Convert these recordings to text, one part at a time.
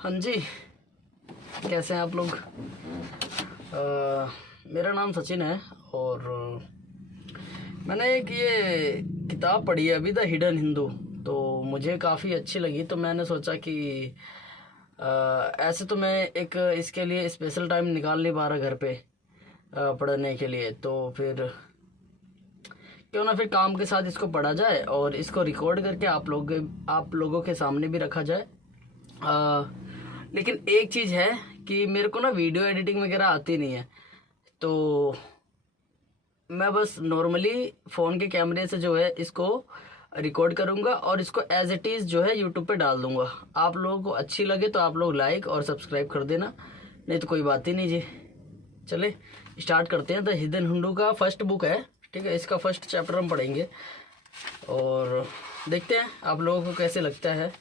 हाँ जी, कैसे हैं आप लोग। मेरा नाम सचिन है और मैंने एक ये किताब पढ़ी है अभी, द हिडन हिंदू। तो मुझे काफ़ी अच्छी लगी, तो मैंने सोचा कि ऐसे तो मैं एक इसके लिए स्पेशल टाइम निकाल नहीं पा रहा घर पे पढ़ने के लिए, तो फिर क्यों ना फिर काम के साथ इसको पढ़ा जाए और इसको रिकॉर्ड करके आप लोगों के सामने भी रखा जाए। लेकिन एक चीज़ है कि मेरे को ना वीडियो एडिटिंग वगैरह आती नहीं है, तो मैं बस नॉर्मली फ़ोन के कैमरे से जो है इसको रिकॉर्ड करूँगा और इसको एज इट इज़ जो है यूट्यूब पे डाल दूँगा। आप लोगों को अच्छी लगे तो आप लोग लाइक और सब्सक्राइब कर देना, नहीं तो कोई बात ही नहीं जी। चले स्टार्ट करते हैं। द हिडन हिंदू का फर्स्ट बुक है, ठीक है। इसका फर्स्ट चैप्टर हम पढ़ेंगे और देखते हैं आप लोगों को कैसे लगता है।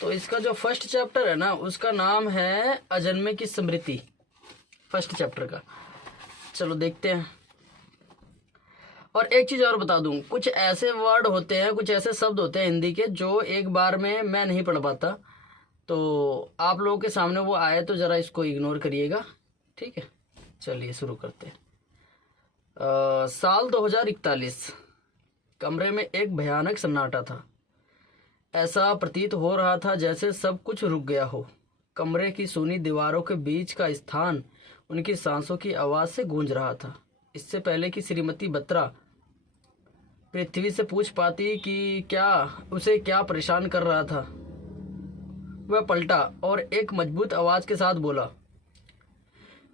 तो इसका जो फर्स्ट चैप्टर है ना, उसका नाम है अजन्मे की स्मृति, फर्स्ट चैप्टर का। चलो देखते हैं। और एक चीज़ और बता दूं, कुछ ऐसे वर्ड होते हैं, कुछ ऐसे शब्द होते हैं हिंदी के जो एक बार में मैं नहीं पढ़ पाता, तो आप लोगों के सामने वो आए तो ज़रा इसको इग्नोर करिएगा, ठीक है। चलिए शुरू करते हैं। साल 2041। कमरे में एक भयानक सन्नाटा था। ऐसा प्रतीत हो रहा था जैसे सब कुछ रुक गया हो। कमरे की सूनी दीवारों के बीच का स्थान उनकी सांसों की आवाज़ से गूंज रहा था। इससे पहले कि श्रीमती बत्रा पृथ्वी से पूछ पाती कि क्या परेशान कर रहा था, वह पलटा और एक मजबूत आवाज़ के साथ बोला,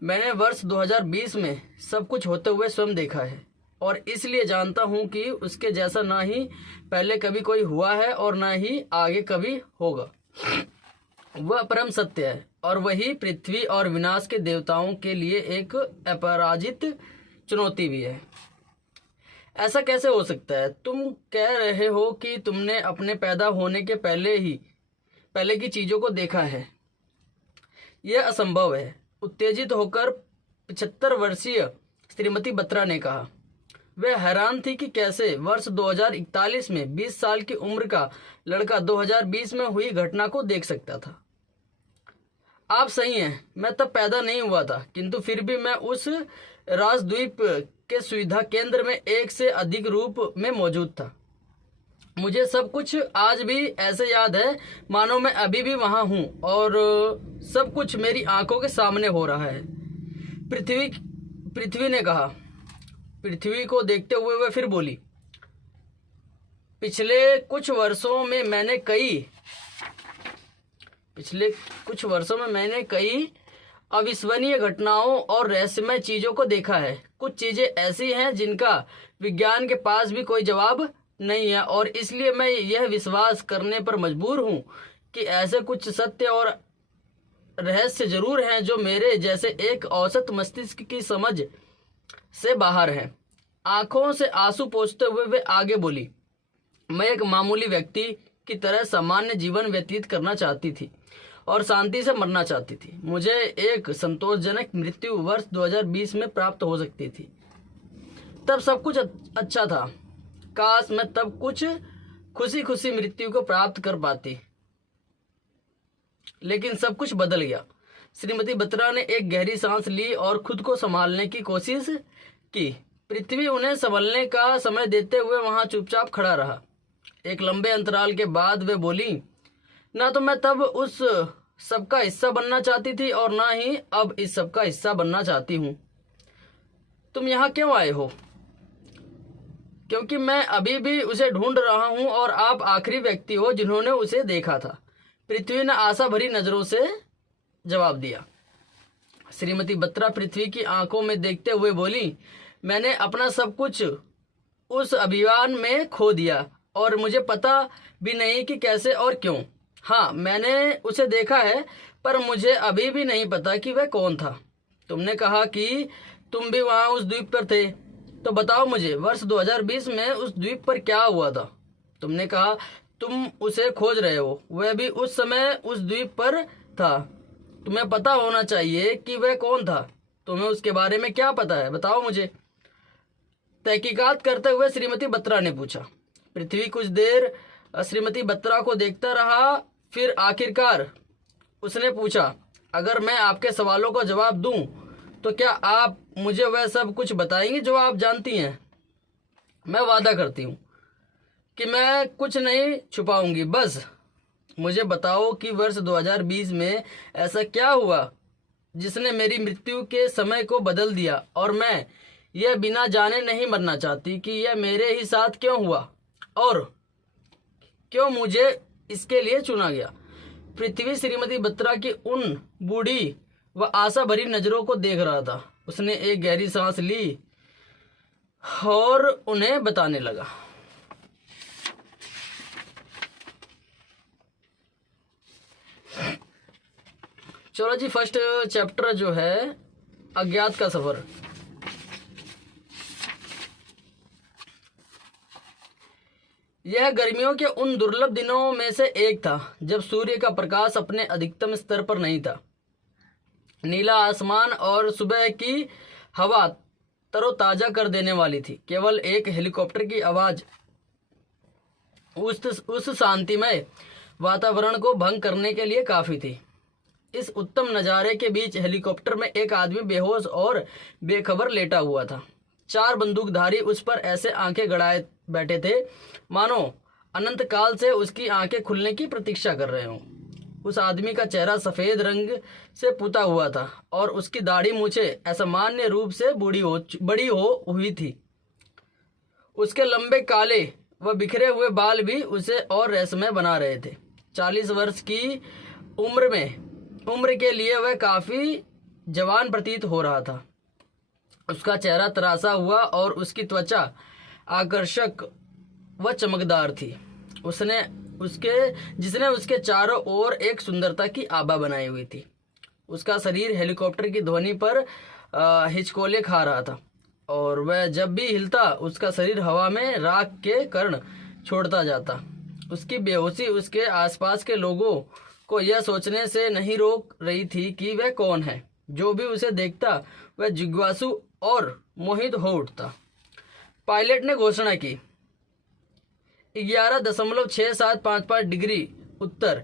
मैंने वर्ष 2020 में सब कुछ होते हुए स्वयं देखा है और इसलिए जानता हूं कि उसके जैसा ना ही पहले कभी कोई हुआ है और ना ही आगे कभी होगा। वह परम सत्य है और वही पृथ्वी और विनाश के देवताओं के लिए एक अपराजित चुनौती भी है। ऐसा कैसे हो सकता है? तुम कह रहे हो कि तुमने अपने पैदा होने के पहले की चीज़ों को देखा है। यह असंभव है, उत्तेजित होकर 75 वर्षीय श्रीमती बत्रा ने कहा। वह हैरान थी कि कैसे वर्ष 2041 में 20 साल की उम्र का लड़का 2020 में हुई घटना को देख सकता था। आप सही हैं, मैं तब पैदा नहीं हुआ था, किंतु फिर भी मैं उस राजद्वीप के सुविधा केंद्र में एक से अधिक रूप में मौजूद था। मुझे सब कुछ आज भी ऐसे याद है मानो मैं अभी भी वहां हूं और सब कुछ मेरी आंखों के सामने हो रहा है। पृथ्वी ने कहा। पृथ्वी को देखते हुए वह फिर बोली, पिछले कुछ वर्षों में मैंने कई अविश्वसनीय घटनाओं और रहस्यमय चीजों को देखा है। कुछ चीजें ऐसी हैं जिनका विज्ञान के पास भी कोई जवाब नहीं है और इसलिए मैं यह विश्वास करने पर मजबूर हूं कि ऐसे कुछ सत्य और रहस्य जरूर हैं जो मेरे जैसे एक औसत मस्तिष्क की समझ से बाहर है। आंखों से आंसू पोंछते हुए वे आगे बोली, मैं एक मामूली व्यक्ति की तरह सामान्य जीवन व्यतीत करना चाहती थी और शांति से मरना चाहती थी। मुझे एक संतोषजनक मृत्यु वर्ष 2020 में प्राप्त हो सकती थी। तब सब कुछ अच्छा था। काश मैं तब कुछ खुशी खुशी मृत्यु को प्राप्त कर पाती, लेकिन सब कुछ बदल गया। श्रीमती बत्रा ने एक गहरी सांस ली और खुद को संभालने की कोशिश की। पृथ्वी उन्हें संभलने का समय देते हुए वहां चुपचाप खड़ा रहा। एक लंबे अंतराल के बाद वे बोली, ना तो मैं तब उस सबका हिस्सा बनना चाहती थी और ना ही अब इस सबका हिस्सा बनना चाहती हूँ। तुम यहाँ क्यों आए हो? क्योंकि मैं अभी भी उसे ढूंढ रहा हूँ और आप आखिरी व्यक्ति हो जिन्होंने उसे देखा था। पृथ्वी ने आशा भरी नजरों से जवाब दिया। श्रीमती बत्रा पृथ्वी की आंखों में देखते हुए बोली, मैंने अपना सब कुछ उस अभियान में खो दिया और मुझे पता भी नहीं कि कैसे और क्यों। हाँ, मैंने उसे देखा है, पर मुझे अभी भी नहीं पता कि वह कौन था। तुमने कहा कि तुम भी वहां उस द्वीप पर थे, तो बताओ मुझे वर्ष 2020 में उस द्वीप पर क्या हुआ था? तुमने कहा तुम उसे खोज रहे हो, वह भी उस समय उस द्वीप पर था। तुम्हें पता होना चाहिए कि वह कौन था। तुम्हें उसके बारे में क्या पता है, बताओ मुझे। तहकीकात करते हुए श्रीमती बत्रा ने पूछा। पृथ्वी कुछ देर श्रीमती बत्रा को देखता रहा, फिर आखिरकार उसने पूछा, अगर मैं आपके सवालों का जवाब दूं तो क्या आप मुझे वह सब कुछ बताएंगी जो आप जानती हैं? मैं वादा करती हूँ कि मैं कुछ नहीं छुपाऊंगी। बस मुझे बताओ कि वर्ष 2020 में ऐसा क्या हुआ जिसने मेरी मृत्यु के समय को बदल दिया, और मैं यह बिना जाने नहीं मरना चाहती कि यह मेरे ही साथ क्यों हुआ और क्यों मुझे इसके लिए चुना गया। पृथ्वी श्रीमती बत्रा की उन बूढ़ी व आशा भरी नजरों को देख रहा था। उसने एक गहरी सांस ली और उन्हें बताने लगा। चलो जी, फर्स्ट चैप्टर जो है अज्ञात का सफर। यह गर्मियों के उन दुर्लभ दिनों में से एक था जब सूर्य का प्रकाश अपने अधिकतम स्तर पर नहीं था। नीला आसमान और सुबह की हवा तरोताजा कर देने वाली थी। केवल एक हेलीकॉप्टर की आवाज उस शांतिमय वातावरण को भंग करने के लिए काफी थी। इस उत्तम नज़ारे के बीच हेलीकॉप्टर में एक आदमी बेहोश और बेखबर लेटा हुआ था। 4 बंदूकधारी उस पर ऐसे आंखें गड़ाए बैठे थे मानो अनंत काल से उसकी आंखें खुलने की प्रतीक्षा कर रहे हों। उस आदमी का चेहरा सफेद रंग से पुता हुआ था और उसकी दाढ़ी मूछें असामान्य रूप से बड़ी हो हुई थी। उसके लंबे काले व बिखरे हुए बाल भी उसे और रहस्यमय बना रहे थे। 40 वर्ष की उम्र के लिए वह काफी जवान प्रतीत हो रहा था। उसका चेहरा तरासा हुआ और उसकी त्वचा आकर्षक व चमकदार थी। जिसने उसके चारों ओर एक सुंदरता की आभा बनाई हुई थी। उसका शरीर हेलीकॉप्टर की ध्वनि पर हिचकोले खा रहा था और वह जब भी हिलता उसका शरीर हवा में राख के कण छोड़ता जाता। उसकी बेहोशी उसके आसपास के लोगों को यह सोचने से नहीं रोक रही थी कि वह कौन है। जो भी उसे देखता वह जिज्ञासु और मोहित हो उठता। पायलट ने घोषणा की, 11.6755 डिग्री उत्तर,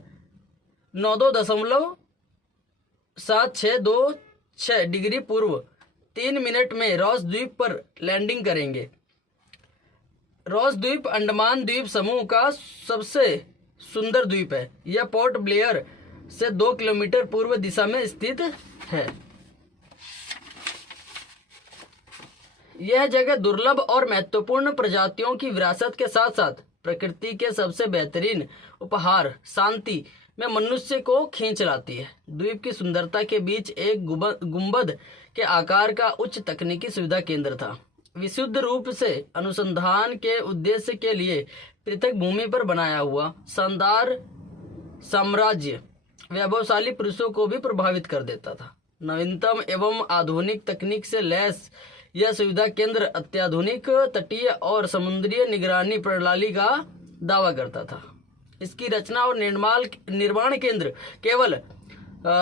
92.7626 डिग्री पूर्व 3 मिनट में रॉस द्वीप पर लैंडिंग करेंगे। रॉस द्वीप अंडमान द्वीप समूह का सबसे सुंदर द्वीप है। यह पोर्ट ब्लेयर से 2 किलोमीटर पूर्व दिशा में स्थित है। यह जगह दुर्लभ और महत्वपूर्ण प्रजातियों की विरासत के साथ साथ प्रकृति के सबसे बेहतरीन उपहार शांति में मनुष्य को खींच लाती है। द्वीप की सुंदरता के बीच एक गुंबद के आकार का उच्च तकनीकी सुविधा केंद्र था। विशुद्ध रूप से अनुसंधान के उद्देश्य के लिए पृथक भूमि पर बनाया हुआ शानदार साम्राज्य वैभवशाली पुरुषों को भी प्रभावित कर देता था। नवीनतम एवं आधुनिक तकनीक से लैस यह सुविधा केंद्र अत्याधुनिक तटीय और समुद्रीय निगरानी प्रणाली का दावा करता था। इसकी रचना और निर्माण केंद्र केवल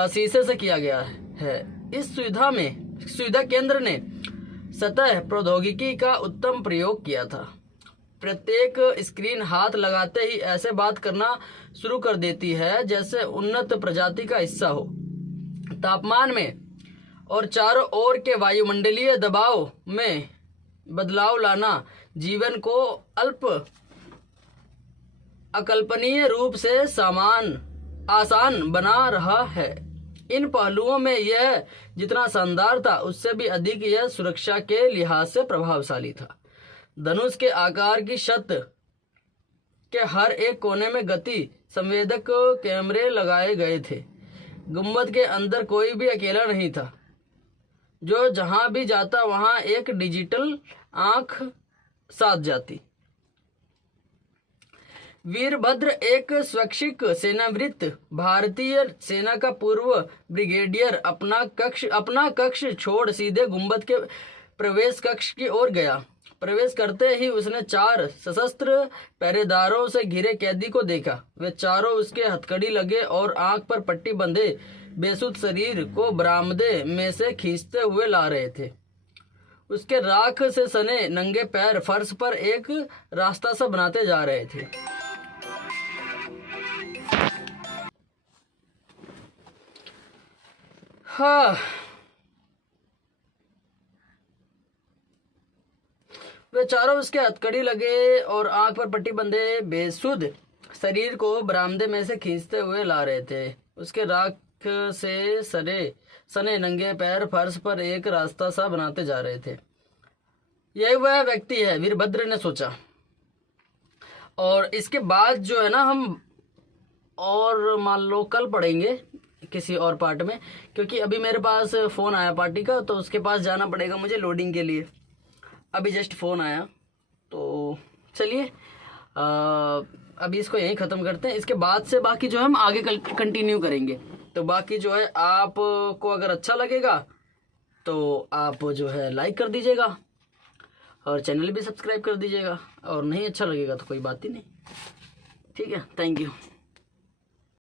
शीशे से किया गया है। इस सुविधा केंद्र ने सतह प्रौद्योगिकी का उत्तम प्रयोग किया था। प्रत्येक स्क्रीन हाथ लगाते ही ऐसे बात करना शुरू कर देती है जैसे उन्नत प्रजाति का हिस्सा हो। तापमान में और चारों ओर के वायुमंडलीय दबाव में बदलाव लाना जीवन को अकल्पनीय रूप से आसान बना रहा है। इन पहलुओं में यह जितना शानदार था उससे भी अधिक यह सुरक्षा के लिहाज से प्रभावशाली था। धनुष के आकार की छत के हर एक कोने में गति संवेदक कैमरे लगाए गए थे। गुंबद के अंदर कोई भी अकेला नहीं था। जो जहां भी जाता वहां एक डिजिटल आंख साथ जाती। वीरभद्र एक स्वैच्छिक सेनावृत्त भारतीय सेना का पूर्व ब्रिगेडियर अपना कक्ष छोड़ सीधे गुंबद के प्रवेश कक्ष की ओर गया। प्रवेश करते ही उसने 4 सशस्त्र पहरेदारों से घिरे कैदी को देखा। वे चारों उसके हथकड़ी लगे और आंख पर पट्टी बंधे बेसुध शरीर को बरामदे में से खींचते हुए ला रहे थे। उसके राख से सने नंगे पैर फर्श पर एक रास्ता सा बनाते जा रहे थे। हाँ, वे चारों उसके हथकड़ी लगे और आंख पर पट्टी बंधे बेसुध शरीर को बरामदे में से खींचते हुए ला रहे थे। उसके राख से सने नंगे पैर फर्श पर एक रास्ता सा बनाते जा रहे थे। यही वह व्यक्ति है, वीरभद्र ने सोचा। और इसके बाद जो है ना, हम और मान लो कल पढ़ेंगे किसी और पार्ट में, क्योंकि अभी मेरे पास फ़ोन आया पार्टी का, तो उसके पास जाना पड़ेगा मुझे लोडिंग के लिए। अभी जस्ट फ़ोन आया, तो चलिए अभी इसको यहीं ख़त्म करते हैं। इसके बाद से बाकी जो है हम आगे कंटिन्यू करेंगे। तो बाकी जो है आपको अगर अच्छा लगेगा तो आप जो है लाइक कर दीजिएगा और चैनल भी सब्सक्राइब कर दीजिएगा, और नहीं अच्छा लगेगा तो कोई बात ही नहीं। ठीक है, थैंक यू।